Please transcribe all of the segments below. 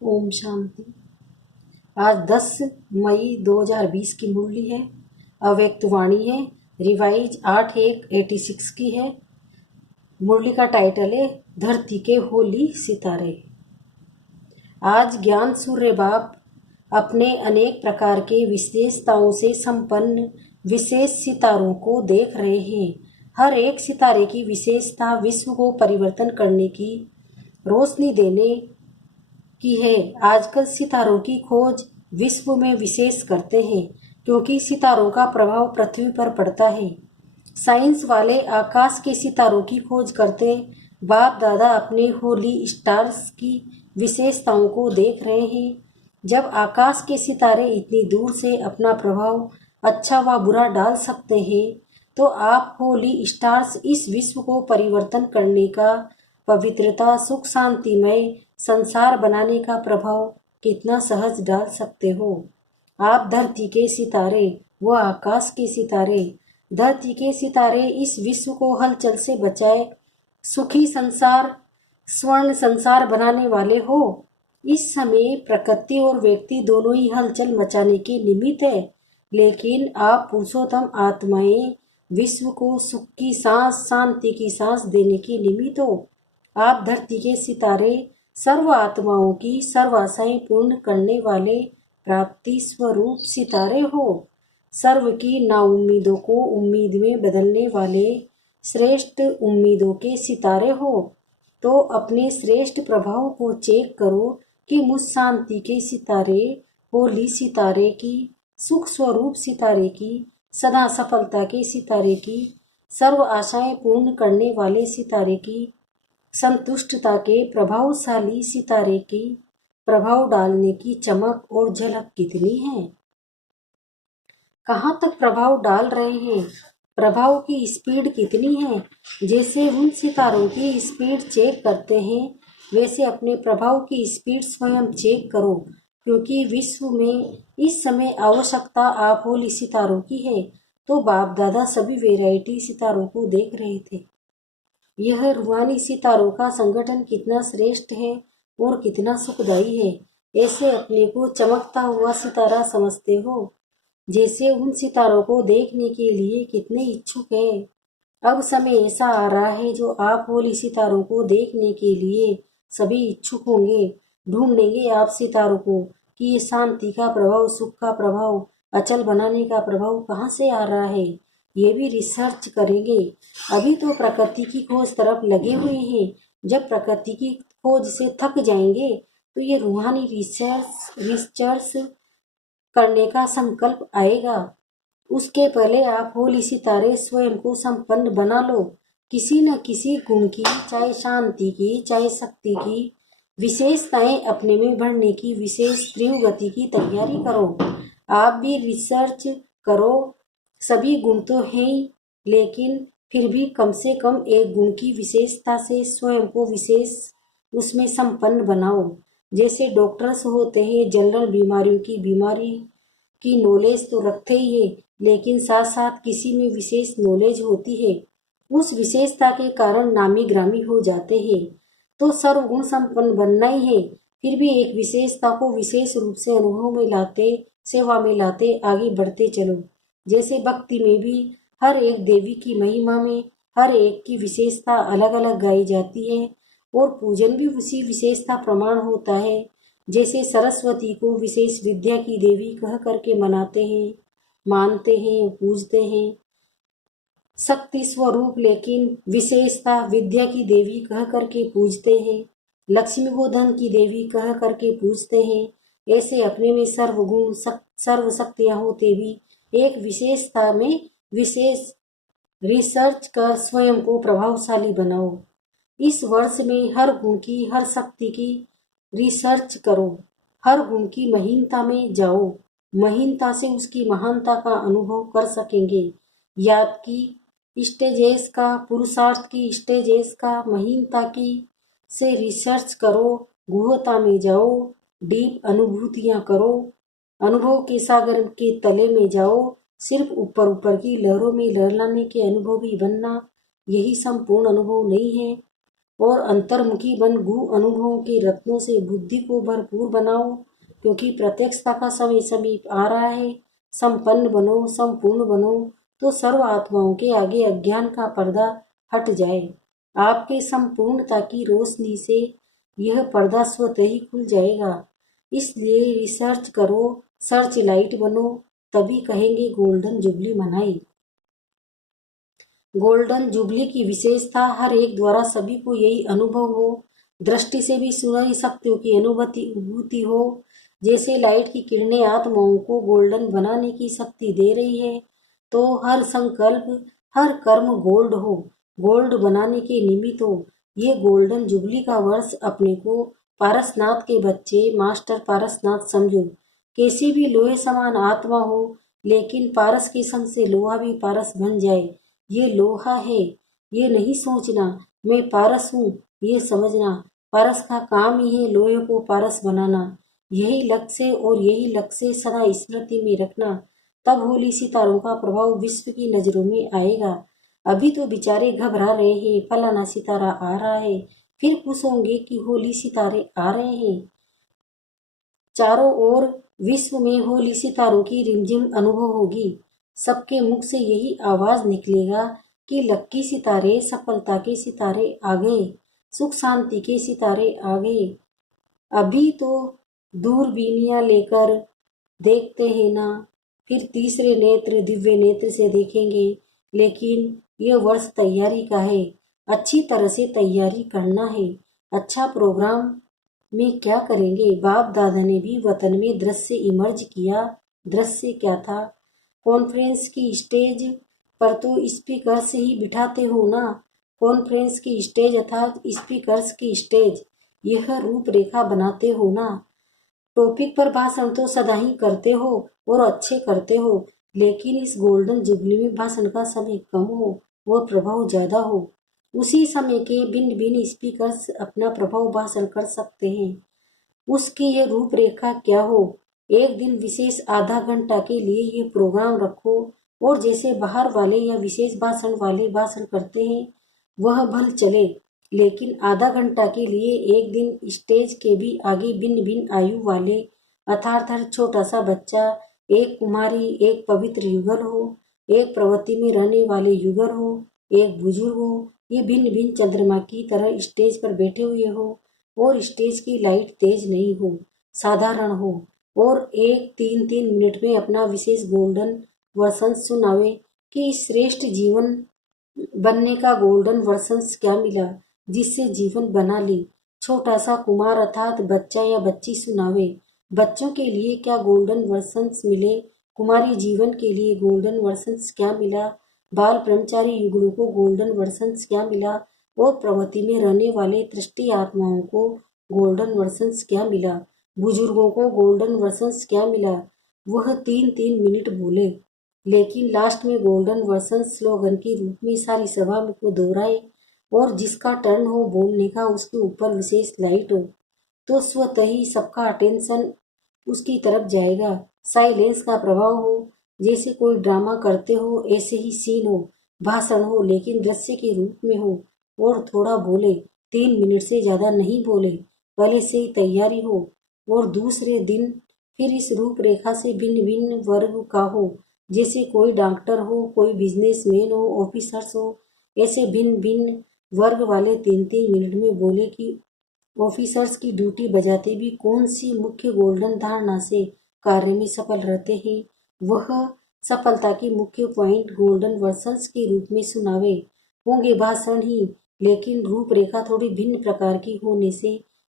ओम शांति। आज 10 मई 2020 की मुरली है। अव्यक्त वाणी है। रिवाइज 8/1/86 की है। मुरली का टाइटल है धरती के होली सितारे। आज ज्ञान सूर्य बाप अपने अनेक प्रकार के विशेषताओं से संपन्न विशेष सितारों को देख रहे हैं। हर एक सितारे की विशेषता विश्व को परिवर्तन करने की, रोशनी देने की है। आजकल सितारों की खोज विश्व में विशेष करते हैं क्योंकि सितारों का प्रभाव पृथ्वी पर पड़ता है। साइंस वाले आकाश के सितारों की खोज करते बाप दादा अपने होली स्टार्स की विशेषताओं को देख रहे हैं। जब आकाश के सितारे इतनी दूर से अपना प्रभाव अच्छा व बुरा डाल सकते हैं तो आप होली स्टार्स इस विश्व को परिवर्तन करने का, पवित्रता, सुख, शांतिमय संसार बनाने का प्रभाव कितना सहज डाल सकते हो। आप धरती के सितारे व आकाश के सितारे, धरती के सितारे इस विश्व को हलचल से बचाए सुखी संसार, स्वर्ण संसार बनाने वाले हो। इस समय प्रकृति और व्यक्ति दोनों ही हलचल मचाने के निमित्त है, लेकिन आप पुरुषोत्तम आत्माएं विश्व को सुख की सांस, शांति की सांस देने के निमित्त हो। आप धरती के सितारे सर्व आत्माओं की सर्व आशाएं पूर्ण करने वाले प्राप्ति स्वरूप सितारे हो। सर्व की नाउम्मीदों को उम्मीद में बदलने वाले श्रेष्ठ उम्मीदों के सितारे हो। तो अपने श्रेष्ठ प्रभाव को चेक करो कि मुझ शांति के सितारे, होली सितारे की, सुख स्वरूप सितारे की, सदा सफलता के सितारे की, सर्व आशाएं पूर्ण करने वाले सितारे की, संतुष्टता के प्रभावशाली सितारे की प्रभाव डालने की चमक और झलक कितनी है। कहाँ तक प्रभाव डाल रहे हैं, प्रभाव की स्पीड कितनी है। जैसे उन सितारों की स्पीड चेक करते हैं वैसे अपने प्रभाव की स्पीड स्वयं चेक करो, क्योंकि विश्व में इस समय आवश्यकता आप होली सितारों की है। तो बाप दादा सभी वेराइटी सितारों को देख रहे थे। यह रूहानी सितारों का संगठन कितना श्रेष्ठ है और कितना सुखदायी है। ऐसे अपने को चमकता हुआ सितारा समझते हो, जैसे उन सितारों को देखने के लिए कितने इच्छुक है। अब समय ऐसा आ रहा है जो आप होली सितारों को देखने के लिए सभी इच्छुक होंगे। ढूंढेंगे आप सितारों को कि ये शांति का प्रभाव, सुख का प्रभाव, अचल बनाने का प्रभाव कहाँ से आ रहा है। ये भी रिसर्च करेंगे। अभी तो प्रकृति की खोज तरफ लगे हुए हैं। जब प्रकृति की खोज से थक जाएंगे तो ये रूहानी रिसर्च करने का संकल्प आएगा। उसके पहले आप होली सितारे स्वयं को संपन्न बना लो। किसी न किसी गुण की, चाहे शांति की, चाहे शक्ति की विशेषताएं अपने में भरने की विशेष तीव्र गति की तैयारी करो। आप भी रिसर्च करो। सभी गुण तो हैं ही, लेकिन फिर भी कम से कम एक गुण की विशेषता से स्वयं को विशेष उसमें संपन्न बनाओ। जैसे डॉक्टर्स होते हैं, जनरल बीमारी की नॉलेज तो रखते ही है, लेकिन साथ साथ किसी में विशेष नॉलेज होती है, उस विशेषता के कारण नामी ग्रामी हो जाते हैं। तो सर्वगुण संपन्न बनना ही है। फिर भी एक विशेषता को विशेष रूप से अनुभव में लाते, सेवा में लाते आगे बढ़ते चलो। जैसे भक्ति में भी हर एक देवी की महिमा में हर एक की विशेषता अलग अलग गाई जाती है और पूजन भी उसी विशेषता प्रमाण होता है। जैसे सरस्वती को विशेष विद्या की देवी कह करके मनाते हैं, मानते हैं, पूजते हैं। शक्ति स्वरूप लेकिन विशेषता विद्या की देवी कह करके पूजते हैं। लक्ष्मी को धन की देवी कह करके पूजते हैं। ऐसे अपने में सर्वगुण सर्व शक्तियां होते भी एक विशेषता में विशेष रिसर्च कर स्वयं को प्रभावशाली बनाओ। इस वर्ष में हर गुण की, हर शक्ति की रिसर्च करो। हर गुण की महीनता में जाओ। महीनता से उसकी महानता का अनुभव कर सकेंगे। याद की स्टेजेस का, पुरुषार्थ की स्टेजेस का, महीनता की से रिसर्च करो। गुहता में जाओ, डीप अनुभूतियां करो। अनुभव के सागर के तले में जाओ। सिर्फ ऊपर ऊपर की लहरों में लहराने के अनुभवी बनना यही संपूर्ण अनुभव नहीं है। और अंतर्मुखी बन गूढ़ अनुभवों के रत्नों से बुद्धि को भरपूर बनाओ, क्योंकि प्रत्यक्षता का समय समीप आ रहा है। संपन्न बनो, संपूर्ण बनो, तो सर्व आत्माओं के आगे अज्ञान का पर्दा हट जाए। आपके संपूर्णता की रोशनी से यह पर्दा स्वतः ही खुल जाएगा। इसलिए रिसर्च करो, सर्च लाइट बनो, तभी कहेंगे गोल्डन जुबली मनाई। गोल्डन जुबली की विशेषता हर एक द्वारा सभी को यही अनुभव हो, दृष्टि से भी सुनाई शक्तियों की अनुभूति हो। जैसे लाइट की किरणें आत्माओं को गोल्डन बनाने की शक्ति दे रही है, तो हर संकल्प, हर कर्म गोल्ड हो, गोल्ड बनाने के निमित्त हो। ये गोल्डन जुबली का वर्ष अपने को पारसनाथ के बच्चे मास्टर पारसनाथ समझो। कैसी भी लोहे समान आत्मा हो, लेकिन पारस के संग से लोहा भी पारस बन जाए। ये लोहा है, ये नहीं सोचना मैं पारस हूँ, ये समझना पारस का काम ही है लोहे को पारस बनाना। यही लक्ष्य और यही लक्ष्य सदा स्मृति में रखना, तब होली सितारों का प्रभाव विश्व की नजरों में आएगा। अभी तो बेचारे घबरा रहे हैं, फलाना सितारा आ रहा है, फिर पूछोगे कि होली सितारे आ रहे हैं। चारों ओर विश्व में होली सितारों की रिमझिम अनुभव होगी। सबके मुख से यही आवाज निकलेगा कि लक्की सितारे, सफलता के सितारे आ गए, सुख शांति के सितारे आ गए। अभी तो दूरबीनियां लेकर देखते हैं ना, फिर तीसरे नेत्र दिव्य नेत्र से देखेंगे। लेकिन यह वर्ष तैयारी का है, अच्छी तरह से तैयारी करना है। अच्छा प्रोग्राम में क्या करेंगे? बाप दादा ने भी वतन में दृश्य इमर्ज किया। दृश्य क्या था? कॉन्फ्रेंस की स्टेज पर तो स्पीकर्स ही बिठाते हो ना। कॉन्फ्रेंस की स्टेज अर्थात स्पीकर्स की स्टेज, यह रूपरेखा बनाते हो ना। टॉपिक पर भाषण तो सदा ही करते हो और अच्छे करते हो, लेकिन इस गोल्डन जुबली में भाषण का समय कम हो और प्रभाव ज्यादा हो। उसी समय के भिन्न भिन्न स्पीकर्स अपना प्रभाव भाषण कर सकते हैं। उसकी यह रूपरेखा क्या हो? एक दिन विशेष आधा घंटा के लिए ये प्रोग्राम रखो, और जैसे बाहर वाले या विशेष भाषण वाले भाषण करते हैं वह भल चले, लेकिन आधा घंटा के लिए एक दिन स्टेज के भी आगे भिन्न भिन्न आयु वाले अर्थात हर छोटा सा बच्चा, एक कुमारी, एक पवित्र युगल हो, एक प्रवृत्ति में रहने वाले युगल हो, एक बुजुर्ग हो, ये भिन्न भिन्न चंद्रमा की तरह स्टेज पर बैठे हुए हो, और स्टेज की लाइट तेज नहीं हो, साधारण हो, और एक 3-3 मिनट में अपना विशेष गोल्डन वर्सन सुनावे कि श्रेष्ठ जीवन बनने का गोल्डन वर्सन क्या मिला, जिससे जीवन बना ली। छोटा सा कुमार अर्थात बच्चा या बच्ची सुनावे, बच्चों के लिए क्या गोल्डन वर्सन्स मिले, कुमारी जीवन के लिए गोल्डन वर्सन्स क्या मिला, बाल ब्रह्मचारी युगलों को गोल्डन वर्सन्स क्या मिला, और प्रवृत्ति में रहने वाले तृष्टि आत्माओं को गोल्डन वर्सन्स क्या मिला, बुजुर्गों को गोल्डन वर्सन्स क्या मिला। वह 3-3 मिनट बोले, लेकिन लास्ट में गोल्डन वर्सन स्लोगन के रूप में सारी सभा में को दोहराए, और जिसका टर्न हो बोलने का उसके ऊपर विशेष लाइट हो, तो स्वतः ही सबका अटेंशन उसकी तरफ जाएगा। साइलेंस का प्रभाव हो, जैसे कोई ड्रामा करते हो ऐसे ही सीन हो, भाषण हो लेकिन दृश्य के रूप में हो, और थोड़ा बोले, 3 मिनट से ज्यादा नहीं बोले, पहले से ही तैयारी हो। और दूसरे दिन फिर इस रूपरेखा से भिन्न भिन्न वर्ग का हो, जैसे कोई डॉक्टर हो, कोई बिजनेसमैन हो, ऑफिसर्स हो, ऐसे भिन्न भिन्न वर्ग वाले 3-3 मिनट में बोले कि ऑफिसर्स की ड्यूटी बजाते भी कौन सी मुख्य गोल्डन धारणा से कार्य में सफल रहते हैं, वह सफलता की मुख्य पॉइंट गोल्डन वर्सन्स के रूप में सुनावे। होंगे भाषण ही, लेकिन रूपरेखा थोड़ी भिन्न प्रकार की होने से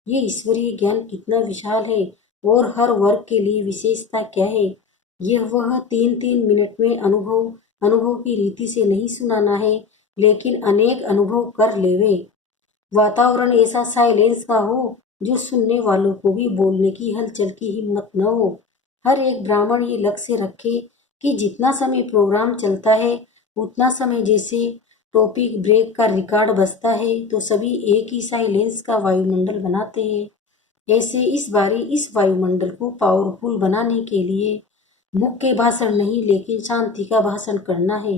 ये ईश्वरीय ज्ञान कितना विशाल है, और हर वर्ग के लिए विशेषता क्या है, यह वह 3-3 मिनट में अनुभव की रीति से नहीं सुनाना है, लेकिन अनेक अनुभव कर लेवे। वातावरण ऐसा साइलेंस का हो जो सुनने वालों को भी बोलने की हलचल की हिम्मत न हो। हर एक ब्राह्मण ये लक्ष्य रखे कि जितना समय प्रोग्राम चलता है उतना समय जैसे टॉपिक ब्रेक का रिकॉर्ड बजता है तो सभी एक ही साइलेंस का वायुमंडल बनाते हैं। ऐसे इस बारी इस वायुमंडल को पावरफुल बनाने के लिए मुख्य भाषण नहीं लेकिन शांति का भाषण करना है।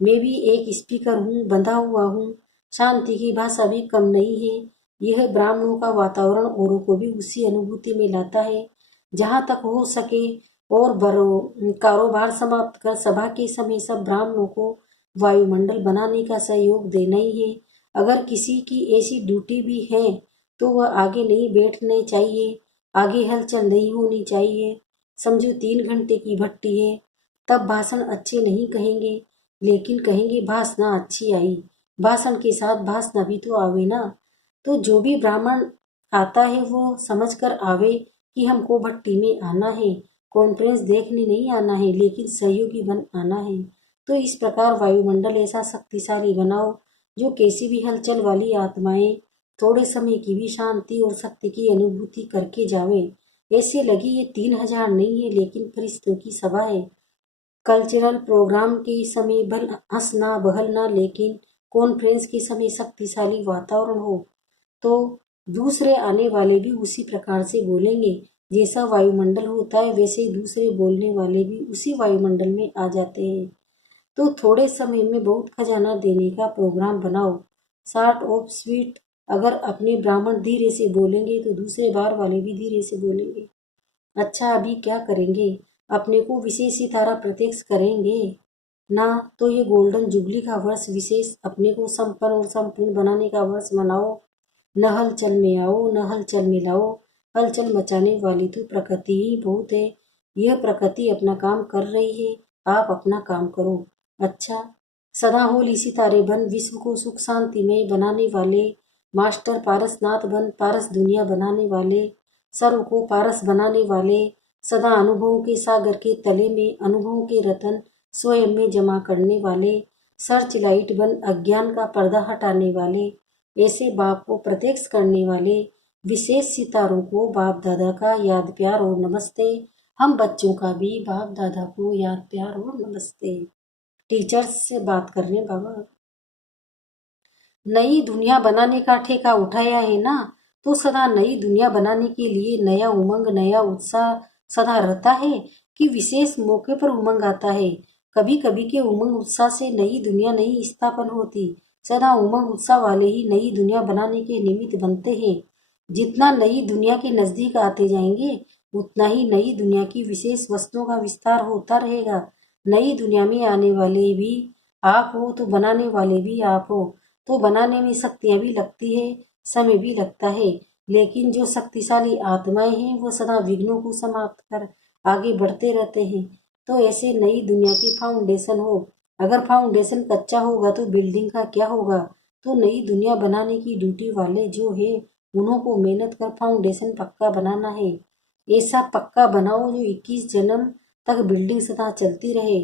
मैं भी एक स्पीकर हूँ, बंधा हुआ हूँ, शांति की भाषा भी कम नहीं है। यह ब्राह्मणों का वातावरण औरों को भी उसी अनुभूति में लाता है। जहाँ तक हो सके और कारोबार समाप्त कर सभा के समय सब ब्राह्मणों को वायुमंडल बनाने का सहयोग देना ही है। अगर किसी की ऐसी ड्यूटी भी है तो वह आगे नहीं बैठने चाहिए, आगे हलचल नहीं होनी चाहिए। समझो 3 घंटे की भट्टी है, तब भाषण अच्छे नहीं कहेंगे, लेकिन कहेंगे भाषणा अच्छी आई। भाषण के साथ भाषणा भी तो आवे ना। तो जो भी ब्राह्मण आता है वो समझ कर आवे कि हमको भट्टी में आना है, कॉन्फ्रेंस देखने नहीं आना है, लेकिन सहयोगी बन आना है। तो इस प्रकार वायुमंडल ऐसा शक्तिशाली बनाओ जो कैसी भी हलचल वाली आत्माएं थोड़े समय की भी शांति और शक्ति की अनुभूति करके जावे। ऐसे लगी ये 3,000 नहीं है, लेकिन फरिश्तों की सभा है। कल्चरल प्रोग्राम के समय भल हंसना बहलना, लेकिन कॉन्फ्रेंस के समय शक्तिशाली वातावरण हो तो दूसरे आने वाले भी उसी प्रकार से बोलेंगे। जैसा वायुमंडल होता है वैसे ही दूसरे बोलने वाले भी उसी वायुमंडल में आ जाते हैं। तो थोड़े समय में बहुत खजाना देने का प्रोग्राम बनाओ। Short of sweet. अगर अपने ब्राह्मण धीरे से बोलेंगे तो दूसरे बार वाले भी धीरे से बोलेंगे। अच्छा, अभी क्या करेंगे? अपने को विशेष सितारा प्रत्यक्ष करेंगे ना। तो ये गोल्डन जुबली का वर्ष विशेष अपने को संपन्न और संपूर्ण बनाने का वर्ष मनाओ। न हलचल में आओ, न हलचल में लाओ। हलचल मचाने वाली तो प्रकृति ही बहुत है। यह प्रकृति अपना काम कर रही है, आप अपना काम करो। अच्छा, सदा होली सितारे बन विश्व को सुख शांतिमय बनाने वाले मास्टर पारसनाथ बन पारस दुनिया बनाने वाले, सर्व को पारस बनाने वाले, सदा अनुभवों के सागर के तले में अनुभवों के रतन स्वयं में जमा करने वाले, सर्च लाइट बन अज्ञान का पर्दा हटाने वाले, ऐसे बाप को प्रत्यक्ष करने वाले विशेष सितारों को बाप दादा का याद प्यार और नमस्ते। हम बच्चों का भी बाप दादा को याद प्यार और नमस्ते। टीचर्स से बात कर रहे हैं बाबा। नई दुनिया बनाने का ठेका उठाया है ना, तो सदा नई दुनिया बनाने के लिए नया उमंग नया उत्साह सदा रहता है कि विशेष मौके पर उमंग आता है। कभी कभी के उमंग उत्साह से नई दुनिया नहीं स्थापन होती। सदा उमंग उत्साह वाले ही नई दुनिया बनाने के निमित्त बनते हैं। जितना नई दुनिया के नजदीक आते जाएंगे उतना ही नई दुनिया की विशेष वस्तुओं का विस्तार होता रहेगा। नई दुनिया में आने वाले भी आप हो तो बनाने वाले भी आप हो। तो बनाने में शक्तियाँ भी लगती है, समय भी लगता है, लेकिन जो शक्तिशाली आत्माएं हैं वो सदा विघ्नों को समाप्त कर आगे बढ़ते रहते हैं। तो ऐसे नई दुनिया की फाउंडेशन हो। अगर फाउंडेशन कच्चा होगा तो बिल्डिंग का क्या होगा? तो नई दुनिया बनाने की ड्यूटी वाले जो है उन्हों को मेहनत कर फाउंडेशन पक्का बनाना है। ऐसा पक्का बनाओ जो 21 जन्म तक बिल्डिंग सदा चलती रहे।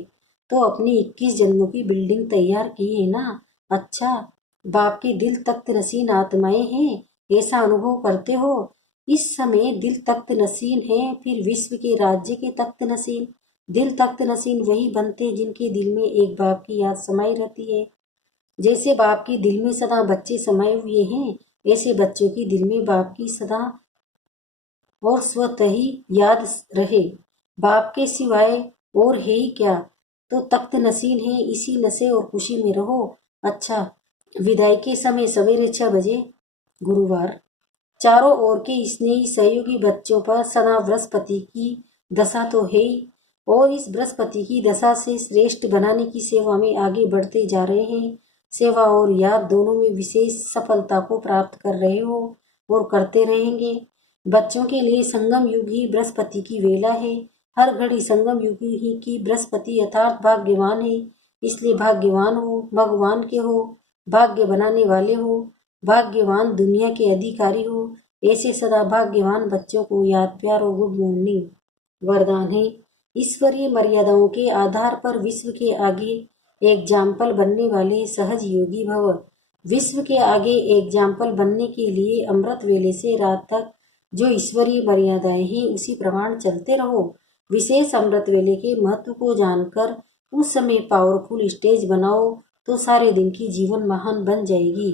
तो अपनी 21 जन्मों की बिल्डिंग तैयार की है ना। अच्छा, बाप के दिल तख्त नसीन आत्माएं हैं, ऐसा अनुभव करते हो। इस समय दिल तख्त नसीन है, फिर विश्व के राज्य के तख्त नसीन। दिल तख्त नसीन वही बनते जिनके दिल में एक बाप की याद समाई रहती है। जैसे बाप के दिल में सदा बच्चे समाये हुए हैं, ऐसे बच्चों की दिल में बाप की सदा और स्वतः ही याद रहे। बाप के सिवाय और है ही क्या। तो तख्त नसीन है, इसी नशे और खुशी में रहो। अच्छा, विदाई के समय सवेरे 6 बजे गुरुवार। चारों ओर के स्नेही सहयोगी बच्चों पर सदा बृहस्पति की दशा तो है ही, और इस बृहस्पति की दशा से श्रेष्ठ बनाने की सेवा में आगे बढ़ते जा रहे हैं। सेवा और याद दोनों में विशेष सफलता को प्राप्त कर रहे हो और करते रहेंगे। बच्चों के लिए संगम युग ही बृहस्पति की वेला है। हर घड़ी संगम युग ही की बृहस्पति यथार्थ भाग्यवान है। इसलिए भाग्यवान हो, भगवान के हो, भाग्य बनाने वाले हो, भाग्यवान दुनिया के अधिकारी हो। ऐसे सदा भाग्यवान बच्चों को याद प्यार और गुड मॉर्निंग वरदान है। ईश्वरीय मर्यादाओं के आधार पर विश्व के आगे एग्जाम्पल बनने वाले सहज योगी भव। विश्व के आगे एग्जाम्पल बनने के लिए अमृत वेले से रात तक जो ईश्वरीय मर्यादाएं हैं उसी प्रमाण चलते रहो। विशेष अमृत वेले के महत्व को जानकर उस समय पावरफुल स्टेज बनाओ तो सारे दिन की जीवन महान बन जाएगी।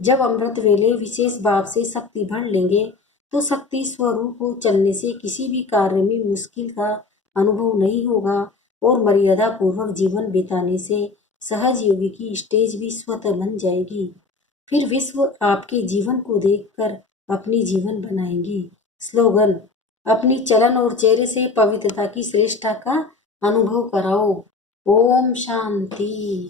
जब अमृत वेले विशेष भाव से शक्ति भर लेंगे तो शक्ति स्वरूप हो चलने से किसी भी कार्य में मुश्किल का अनुभव नहीं होगा और मर्यादा पूर्वक जीवन बिताने से सहज योगी की स्टेज भी स्वतः बन जाएगी। फिर विश्व आपके जीवन को देखकर अपनी जीवन बनाएंगे। स्लोगन: अपनी चलन और चेहरे से पवित्रता की श्रेष्ठता का अनुभव कराओ। ओम शांति।